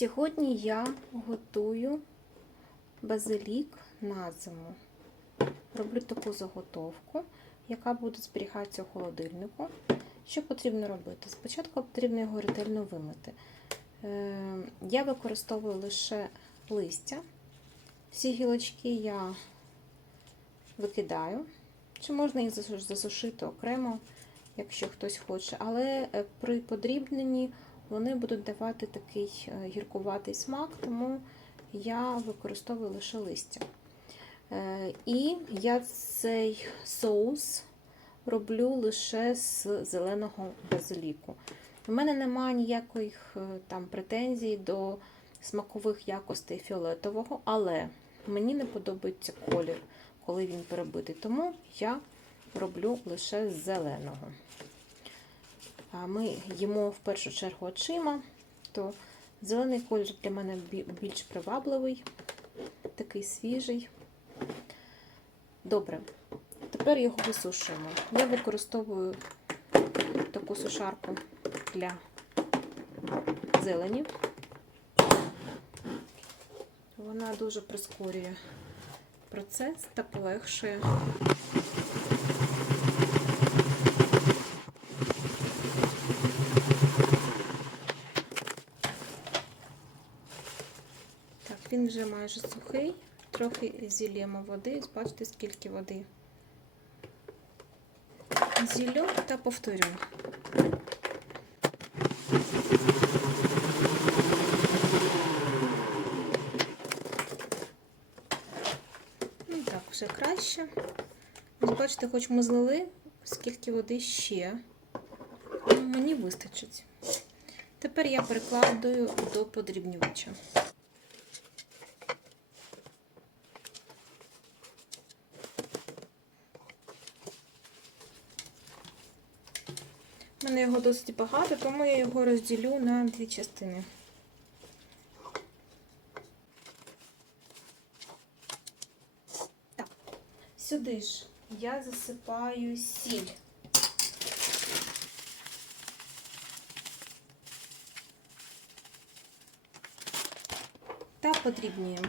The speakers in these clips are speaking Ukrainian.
Сьогодні я готую базилік на зиму. Роблю таку заготовку, яка буде зберігатися у холодильнику. Що потрібно робити? Спочатку потрібно його ретельно вимити. Е, Я використовую лише листя. Всі гілочки я викидаю. Чи можна їх засушити окремо, якщо хтось хоче. Але е, при подрібненні вони будуть давати такий е, гіркуватий смак, тому я використовую лише листя. Е, І я цей соус роблю лише з зеленого базиліку. У мене немає ніяких е, там претензій до смакових якостей фіолетового, але мені не подобається колір, коли він перебитий. Тому я роблю лише з зеленого. Ми їмо в першу чергу очима, то зелений колір для мене більш привабливий, такий свіжий. Добре, тепер його висушуємо. Я використовую таку сушарку для зелені. Вона дуже прискорює процес та полегшує. Так, він вже майже сухий, трохи зілємо води. Бачите, скільки води. Зілю та повторю. Ну так, вже краще. Бачите, хоч ми злили, скільки води ще. Ну, Мені вистачить. Тепер я перекладаю до подрібнювача. У мене його досить багато, тому я його розділю на дві частини. Так, сюди ж я засипаю сіль. Та подрібнюємо.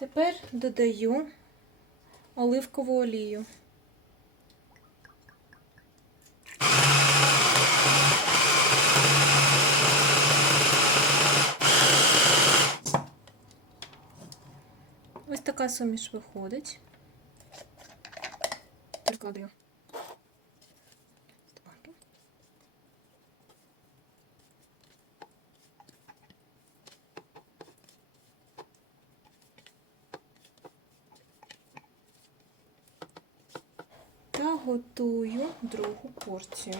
Тепер додаю оливкову олію. Ось така суміш виходить. Перекладаю. Так. Та готую другу порцію.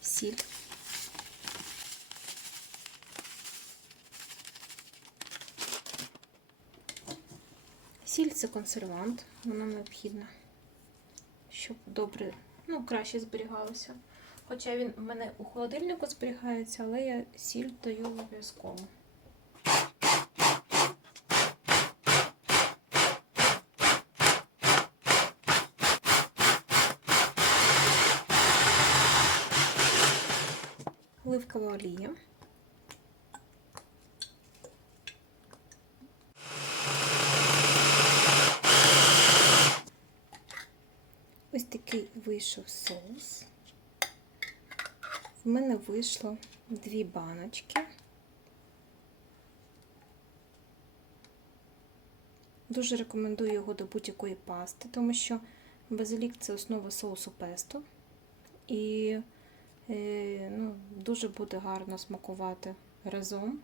Сіль. Сіль це консервант, вона необхідна, щоб добре, ну, краще зберігалося. Хоча він в мене у холодильнику зберігається, але я сіль даю обов'язково. Оливкова олія. Ось такий вийшов соус. В мене вийшло дві баночки. Дуже рекомендую його до будь-якої пасти, тому що базилік це основа соусу песто. І е, ну, дуже буде гарно смакувати разом.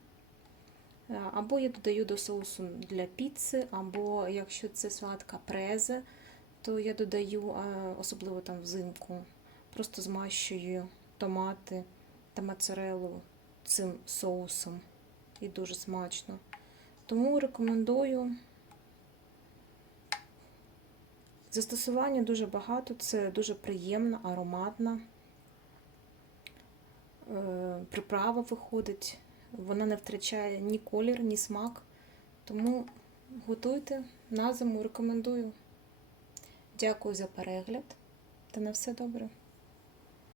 Е, Або я додаю до соусу для піци, або якщо це салат капрезе, то я додаю, особливо там взимку, просто змащую томати та моцарелу цим соусом. І дуже смачно. Тому рекомендую Застосування дуже багато, це дуже приємна, ароматна е, приправа виходить. Вона не втрачає ні колір, ні смак. Тому готуйте на зиму рекомендую. Дякую за перегляд та на все добре.